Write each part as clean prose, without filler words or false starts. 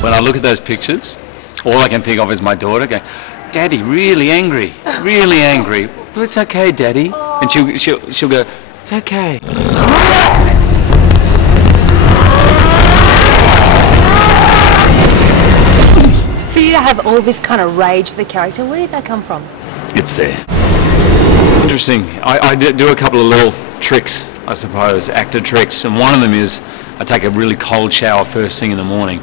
When I look at those pictures, all I can think of is my daughter going, "Daddy, really angry, really angry." "Well, it's okay, Daddy." And she'll go, "It's okay." For you to have all this kind of rage for the character, where did that come from? It's there. Interesting. I do a couple of little tricks, I suppose, actor tricks, and one of them is I take a really cold shower first thing in the morning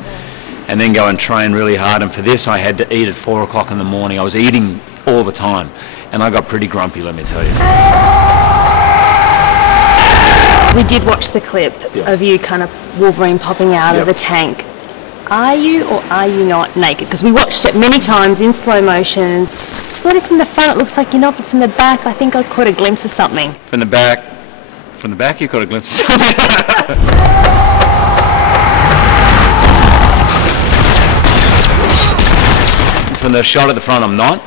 and then go and train really hard, and for this I had to eat at 4 o'clock in the morning. I was eating all the time and I got pretty grumpy, let me tell you. We did watch the clip of you kind of Wolverine popping out of the tank. Are you or are you not naked? Because we watched it many times in slow motion, and sort of from the front it looks like you're not, but from the back I think I caught a glimpse of something. From the back you caught a glimpse of something. From the shot at the front I'm not.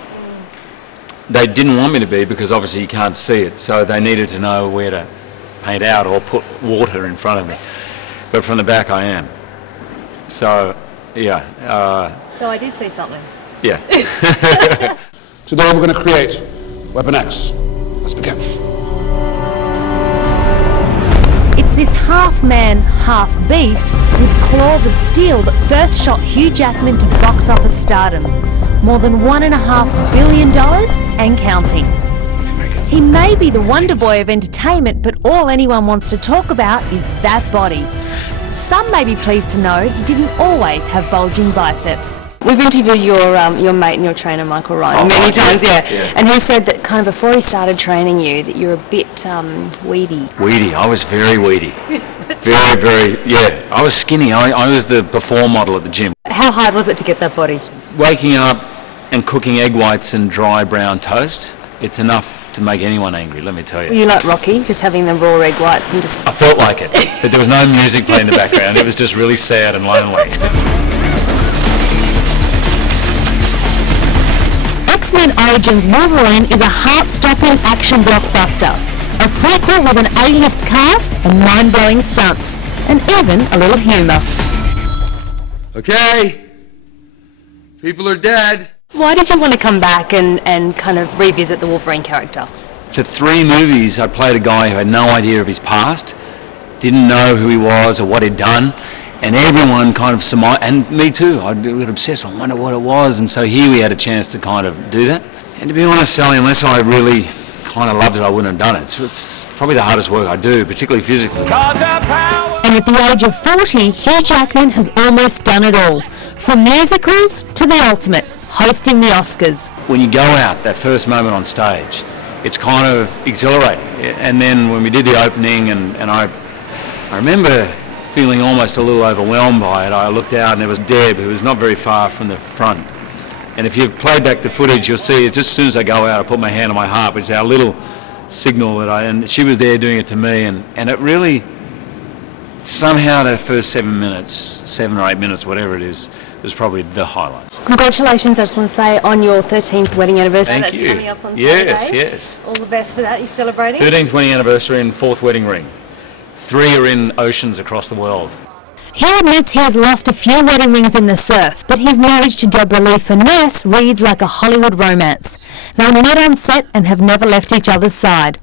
They didn't want me to be because obviously you can't see it, so they needed to know where to paint out or put water in front of me. But from the back I am. So, yeah. So I did see something. Yeah. Today we're going to create Weapon X. Let's begin. It's this half-man, half-beast with claws of steel that first shot Hugh Jackman to box office stardom. More than $1.5 billion and counting. He may be the wonder boy of entertainment, but all anyone wants to talk about is that body. Some may be pleased to know he didn't always have bulging biceps. We've interviewed your mate and your trainer, Michael Ryan, many times, and he said that kind of before he started training you, that you're a bit weedy. Weedy. I was very weedy. Very, very, yeah. I was skinny. I was the before model at the gym. How hard was it to get that body? Waking up and cooking egg whites and dry brown toast, it's enough to make anyone angry, let me tell you. Were you like Rocky, just having the raw egg whites and just... I felt like it, but there was no music playing in the background. It was just really sad and lonely. X-Men Origins Wolverine is a heart-stopping action blockbuster. A prequel with an A-list cast and mind-blowing stunts. And even a little humour. Okay. People are dead. Why did you want to come back and kind of revisit the Wolverine character? For 3 movies, I played a guy who had no idea of his past, didn't know who he was or what he'd done, and everyone kind of surmised, and me too, I got obsessed, I wonder what it was, and so here we had a chance to kind of do that. And to be honest, Sally, unless I really kind of loved it, I wouldn't have done it. It's probably the hardest work I do, particularly physically. And at the age of 40, Hugh Jackman has almost done it all. From musicals to the ultimate, hosting the Oscars. When you go out, that first moment on stage, it's kind of exhilarating. And then when we did the opening, and I remember feeling almost a little overwhelmed by it, I looked out and there was Deb, who was not very far from the front. And if you play back the footage, you'll see it just as soon as I go out, I put my hand on my heart, which is our little signal that and she was there doing it to me, and it really, somehow that first 7 or 8 minutes, whatever it is, was probably the highlight. Congratulations, I just want to say, on your 13th wedding anniversary. Thank you. That's coming up on Yes, Saturday. yes. All the best for that. You're celebrating? 13th wedding anniversary and 4th wedding ring. 3 are in oceans across the world. He admits he has lost a few wedding rings in the surf, but his marriage to Deborah Lee Finesse reads like a Hollywood romance. They met on set and have never left each other's side.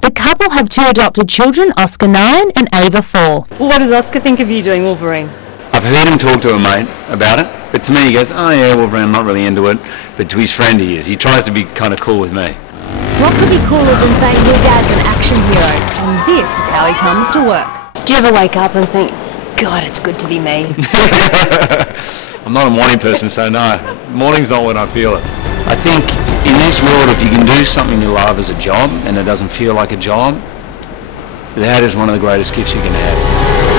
The couple have 2 adopted children, Oscar 9 and Ava 4. Well, what does Oscar think of you doing Wolverine? I've heard him talk to a mate about it, but to me he goes, "Oh yeah, Wolverine, I'm not really into it," but to his friend he is. He tries to be kind of cool with me. What could be cooler than saying your dad's an action hero, and this is how he comes to work? Do you ever wake up and think, God, it's good to be me? I'm not a morning person, so no. Morning's not when I feel it. I think in this world, if you can do something you love as a job and it doesn't feel like a job, that is one of the greatest gifts you can have.